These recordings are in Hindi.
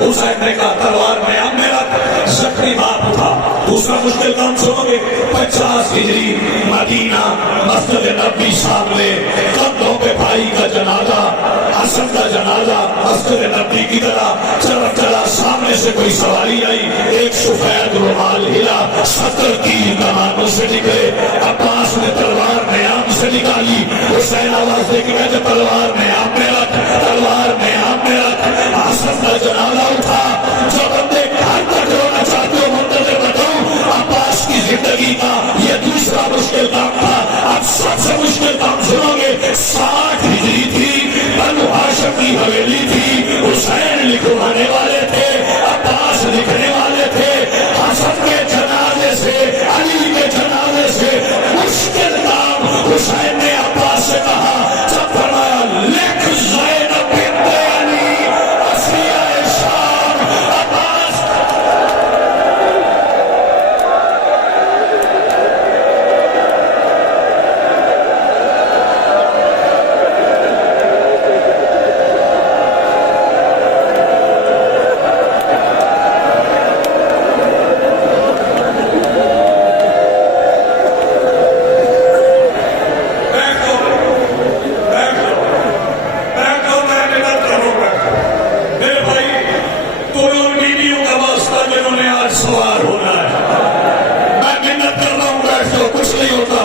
हुसैन ने कहा तलवार में अब मेरा जख्मी बाप उठा। दूसरा मुश्किल काम सुनोगे, 50 हिजरी मदीना मस्जिद नबी सामने कंधों पे भाई का जनाजा, हसन का जनाजा मस्जिद नबी की तरह चला चला। सामने से कोई सवारी आई, एक सफेद रुमाल हिला, 70 तीर कमानों से निकले। अब्बास ने तलवार नयाम से निकाली। हुसैन आवाज देके कहते तलवार नयाम में रख, तलवार नयाम में रख। हसन का जनाजा उठा। जो बंदे घर तक रोना चाहते हो मुंतज़िर बताऊं, अब्बास की जिंदगी का ये दूसरा मुश्किल काम था। अब सबसे मुश्किल काम सुनोगे। 60 हिजरी थी, बनु हाशिम की हवेली थी। हुसैन लिखवाने वाले थे, अब्बास लिखने वाले थे। हसन के जनाजे से, अली के जनाजे से मुश्किल काम हुसैन ने अब्बास से कहा। जब फरमाया लिख ज़ैनब बिन्त अली असिया शाम। अब्बास सवार होना है। मैं मिन्नत कर रहा हूं, बैठ जाओ, कुछ नहीं होता।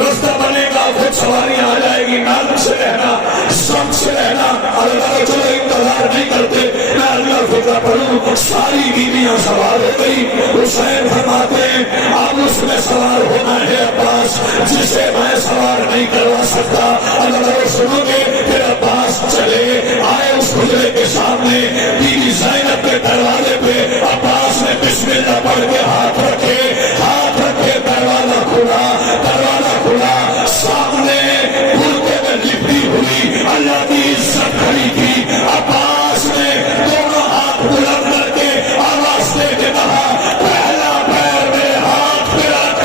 रास्ता बनेगा, फिर सवारियां आ जाएगी। नाजुक से रहना, सब से रहना। अल्लाह चलो इंतजार नहीं करते। मैं अल्लाह फिक्र पढ़ूं। सारी बीवियां सवार हो गई। हुसैन फरमाते हैं अब उसमें सवार होना है अब्बास, जिसे मैं सवार नहीं करवा सकता। अल्लाह सुनोगे। फिर अब्बास चले आए उस हुजरे के सामने। बीवी ज़ैनब के दरवाजे पे अब्बास ने बिस्मिल्लाह पढ़ के हाथ रखे, हाथ रखे। दरवाजा खुला, दरवाजा खुला। सामने बुर्के में लिपटी हुई अल्लाह की इज्जत खड़ी थी। अब्बास ने दोनों हाथ बुलंद करके आवाज दे के कहा, पहला पैर मेरे हाथ पे रख,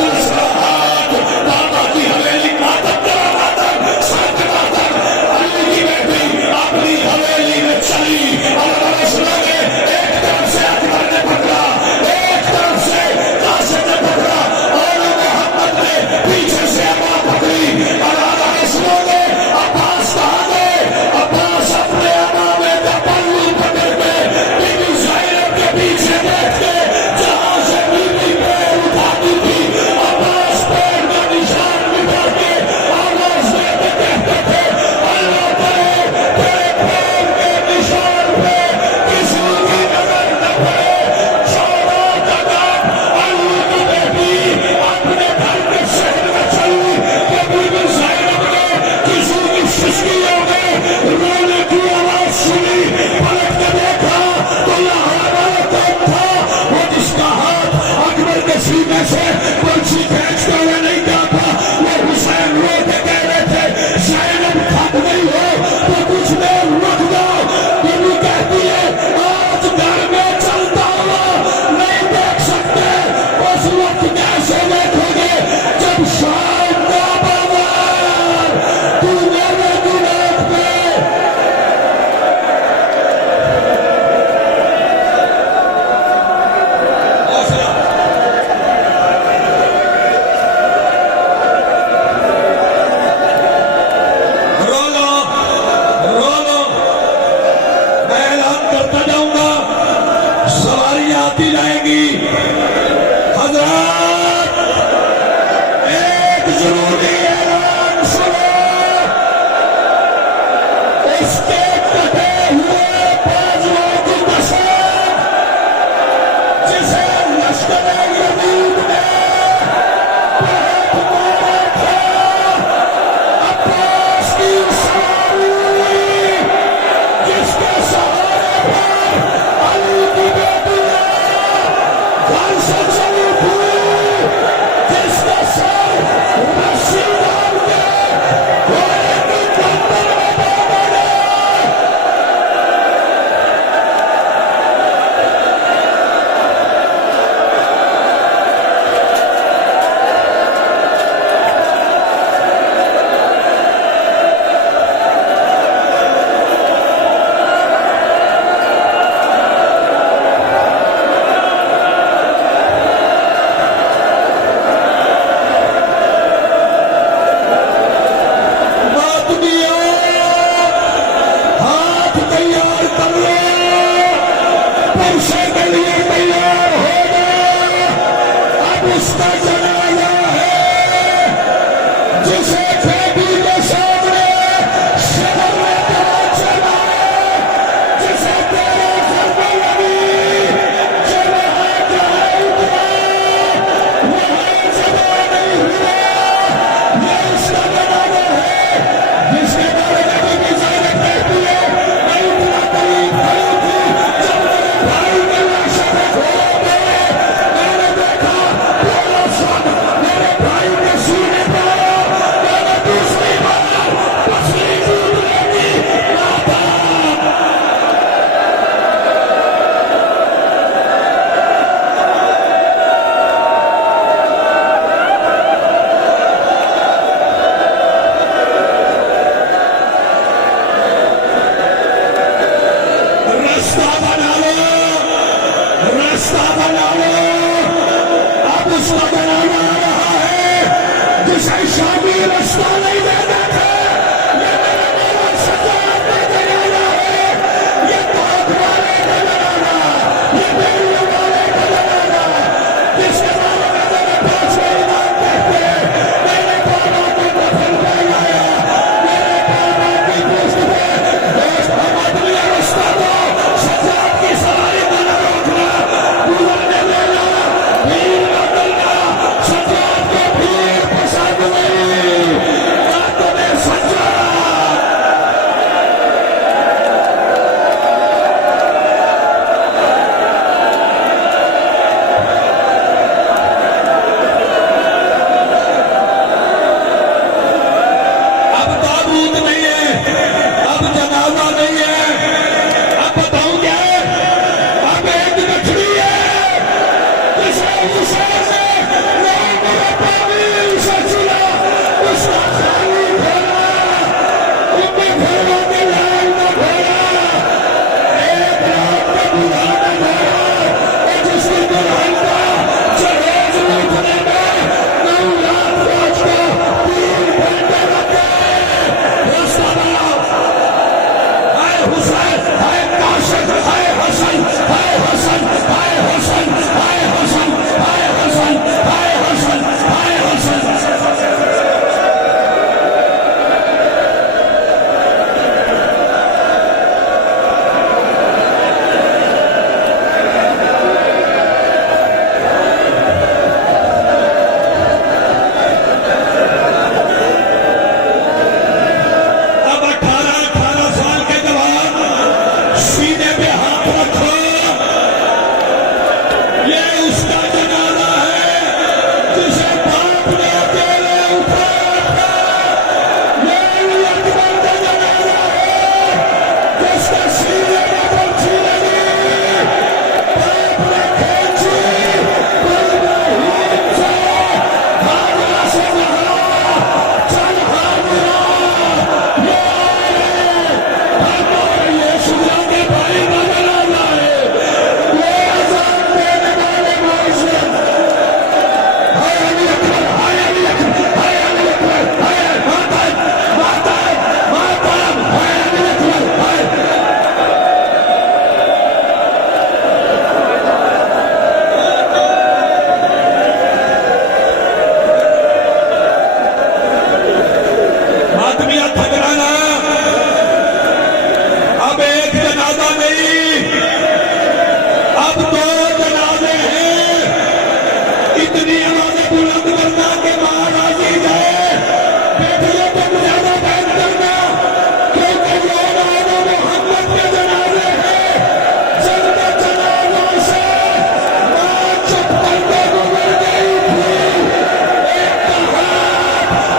दूसरा हाथ बाबा की हवेली मातम करा, मातम सर मातम। अली की बेटी अपनी हवेली में चली। और सुनोगे, एक तरफ से अकबर ने पकड़ा, एक तरफ से कासिम ने पकड़ा, और मोहम्मद ने पीछे से अबा पकड़ी। और आगे सुनोगे अब्बास कहाँ गए? अब्बास अपने अमामे का पल्लू पकड़ के बीबी ज़ैनब के पीछे बैठ के जहां से बीबी पैर उठाती थी, अब्बास पैर का निशान मिटा के आवाज देते कहते थे, अल्लाह करे तेरे पैर के निशान पे किसी की नजर न पड़े। 14 तक अली की बेटी अपने घर के शहर में चली कि बीबी ज़ैनब ने किसी की खुशकियों में रोने की आवाज सुनी। पलट के देखा तो यहाँ वाला कौन था? वो जिसका हाथ अकबर के सीने से कुर्सी खींचते हुए नहीं गया था। वो हुसैन रो के कह रहे थे, ज़ैनब थक गई हो तो कुछ देर रुक जाओ। बीवी कहती है आज घर में चलता हुआ नहीं देख सकते। उस वक्त कैसे देखोगे जब शाम का बाजार तू मेरे दिमाग पे। रो लो, रो लो। मैं ऐलान करता जाऊंगा, सवारियां आती जाएंगी। हजरत एक जरूरी ऐलान सुनो। उसके कटे हुए बाजुओं की कसम जिसे लश्कर-ए-यज़ीद ने बहुत मारा था, अब्बास की सवारी जिसके सहारे पर अली की बेटियां घर से चली थी, जिसके सर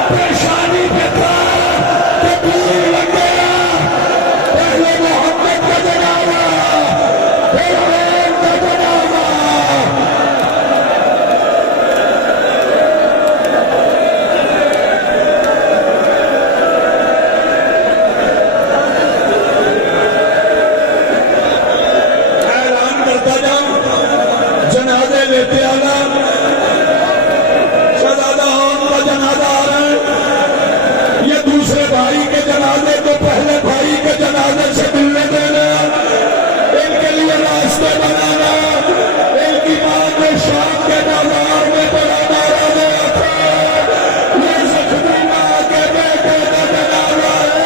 परेशानी के बाद तकदीर लग गया। पहले मोहम्मद का जनाजा, फिर हुसैन का जनाजा। ऐलान करता जाऊं, जनाजे लेते आना। जनाजा आ रहा है, ये दूसरे भाई के जनाजे को पहले भाई के जनाजे से मिलने देना, इनके लिए रास्ते बनाना। इनकी मां ने शाम के बाजार में बड़ा नारा दिया था, ये जख्मी मां के बेटे का जनाजा है,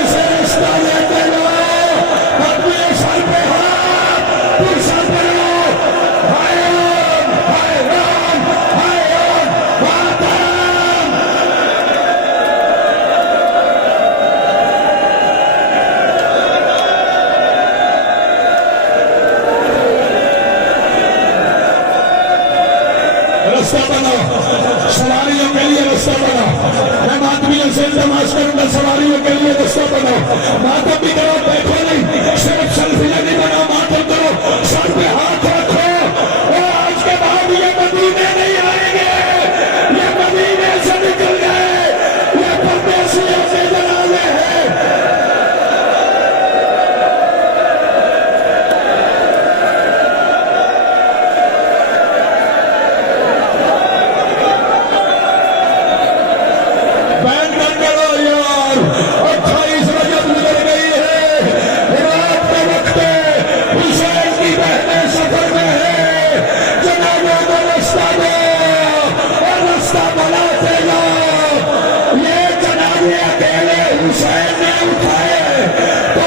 इसे रिश्ता लेते जाओ, अपने सर पे हाथ, फिर सर पे रास्ता बनाओ, सवारियों के लिए रास्ता बनाओ। मैं मातमियों से इल्तमास करूंगा, सवारियों के लिए रास्ता बनाओ। मातम भी करो, बैठो नहीं, सिर्फ सेल्फी नहीं बनाओ, मातम करो, सर पे हाथ रखो। और आज के बाद ये मदीने नहीं आएंगे, ये मदीने से निकल गए, ये परदेशियों के जनाजे हैं।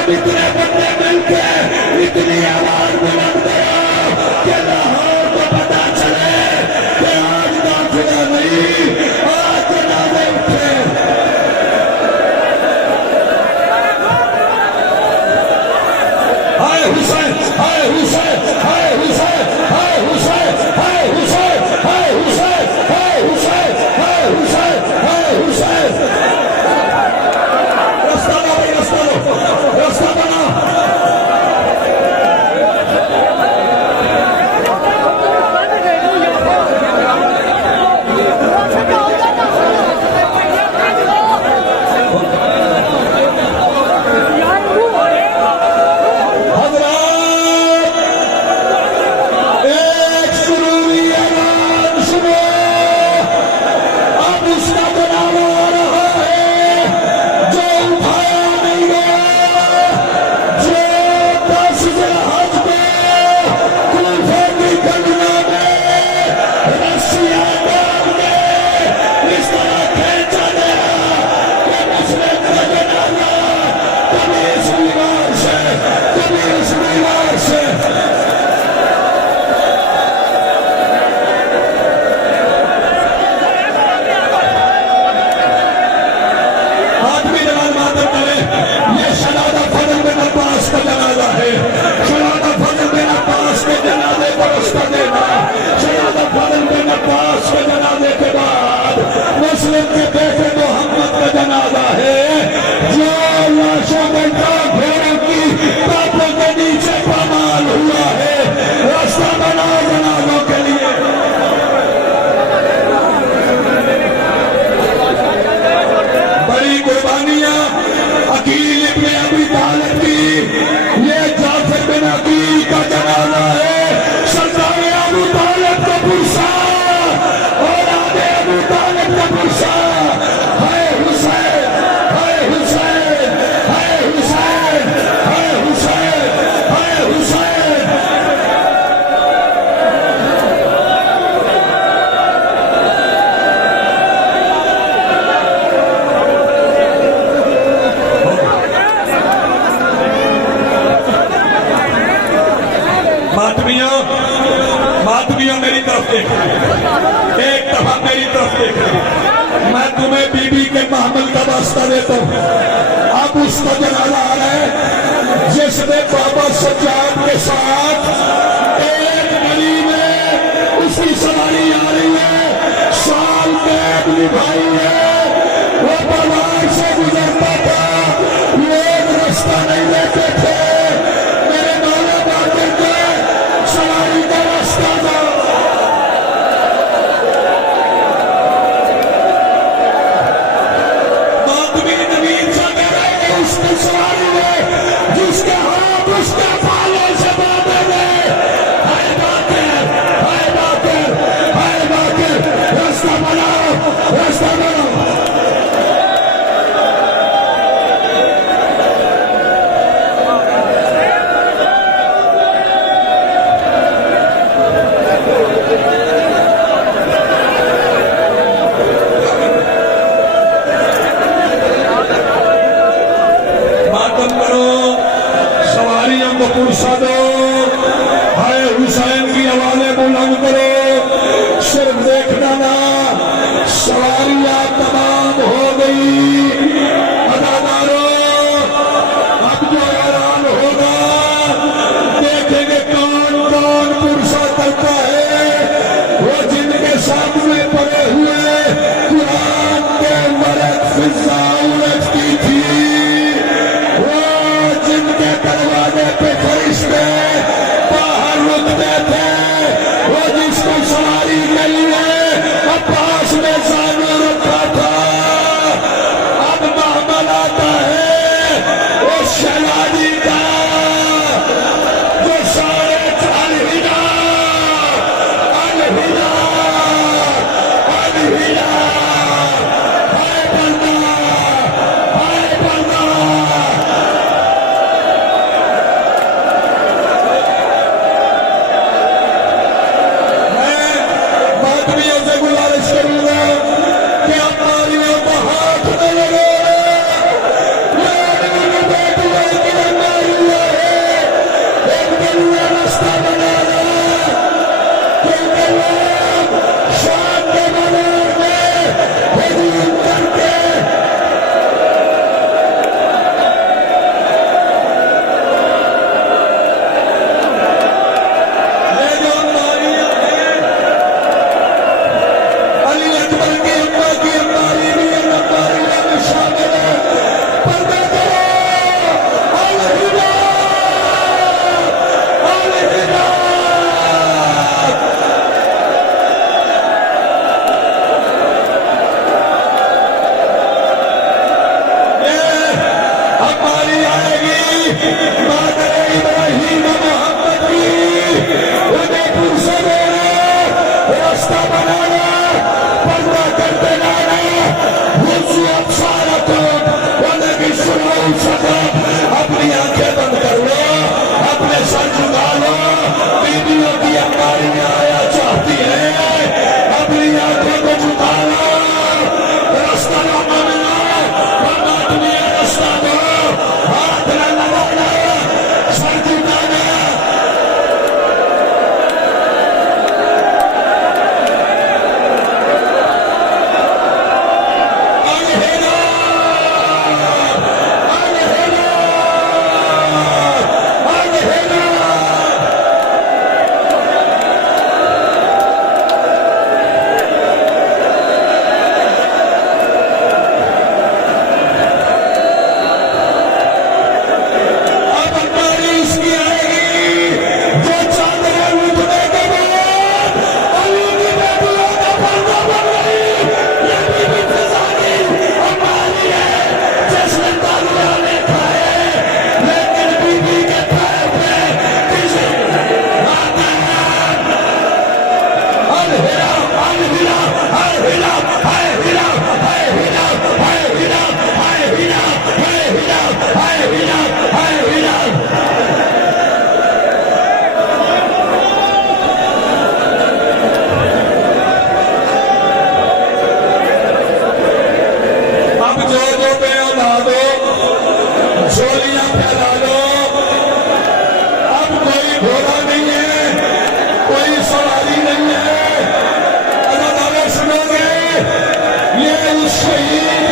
इतने बंदे मिलके इतनी आवाज बुलंद करो कि लाहौर को पता चले कि आज दाखिला नहीं, आज जनाजे उठे। हाय हुसैन, हाय हुसैन, हाय हुसैन, हाय हुसैन, हाय हुसैन, हाय हुसैन, हाय हुसैन, हाय हुसैन, हाय हुसैन। रास्ता लो भाई, रास्ता लो, रास्ता बना। मुस्लिम के बेटे मोहम्मद का जनाजा है, जो लाशों में घोड़ों की पापों के नीचे पामाल हुआ है। रास्ता बनाओ जनाजों के लिए। बड़ी कुर्बानियां अकील इब्ने अबी तालिब की, ये जाफर बिन अकील का जनाजा है। सरदार अबू तालिब का पुरसा और आदे अबू तालिब का पुरसा। हाय हुसैन, हाय हुसैन, हाय हुसैन, हाय हुसैन, हाय हुसैन। मातमियों मेरी तरफ देख, एक दफा मेरी तरफ देख। मैं तुम्हें बीबी के महमल का वास्ता देता हूँ। अब उसका जनाजा आ रहा है जिसमें बाबा सज्जाद के साथ एक गली में उसकी सवारी आ रही है। साल में आदमी भाई है, वो बाजार से गुजरता था, लोग रास्ता नहीं देते थे, मेरे मौला बातें थे, सवारी का रास्ता था। आदमी नवीन सा कह रहे हैं उसकी सवारी में जिसके हाथ उसके पालों से बांधे गए, हाय बाकर, हाय बाकर, हाय बाकर, रास्ता बनाओ, रास्ता बनाओ। मातम करो, सवारियों को पुरसा दो, हाय हुसैन की आवाजें बुलंद करो, सिर्फ देखना ना, सवारियां तमाम हो गई। अदादारों, अब जो हैरान होगा, देखेंगे कौन कौन पुरसा करता है, वो जिनके सामने पड़े हुए कुरान के मरक फिजा उलटती थी, वो जिनके दरवाजे पे फरिश्ते बाहर रुकते थे, वो जिसको सवारी के लिए अब्बास ने जानू रखा था, अब मामला आता है वो शहनाजी का, जो सारे अलहिदा अलहिदा अलहिदा, हाय बंदा, हाय बंदा। मैं मातमियों से गुजारिश करूंगा कि आप मालियों को हाथ न लगे, एक दिन ये रास्ता बना लो, क्योंकि लोग शाम के बाजार में हुजूम करके ये जो अम्बारियां हैं, अली अकबर की अम्मा की अम्बारी भी इन अम्बारियों में शामिल है। पर्दा करो, अलहिदा अलहिदा। ये अम्बारी आएगी मादर इब्राहिम मोहम्मद की, उदयपुर से रास्ता बनाना, पर्दा करते लाना, वुज़ू अब्सारकुम वलकी शुरू सकम। अपनी आंखें बंद कर लो, अपने सर झुका लो, बीवियों की अम्बारियां आया चाहती है, अपनी आंखों को झुका लो, रास्ता न मांगना, वरना तुम्हें रास्ता दो, हाथ न लगाना, सर झुकाना। अलहिदा अलहिदा अलहिदा। अब अम्बारी इसकी आएगी जो चादरें उठने के बाद अली की बेटियों का पर्दा बन गई। ये बीबी फिजानी अम्बारी है जिसने तालियां ने खाए, लेकिन बीबी के पैर पे किसी आता है। अलहिदा अलहिदा अलहिदा अलहिदा अलहिदा अलहिदा अलहिदा अलहिदा अलहिदा अलहिदा। अब जो पे ला दो, झोलियां फैला लो, अब कोई घोड़ा नहीं है, कोई सवारी नहीं है। अदादारे सुनोगे, ये उस शहीद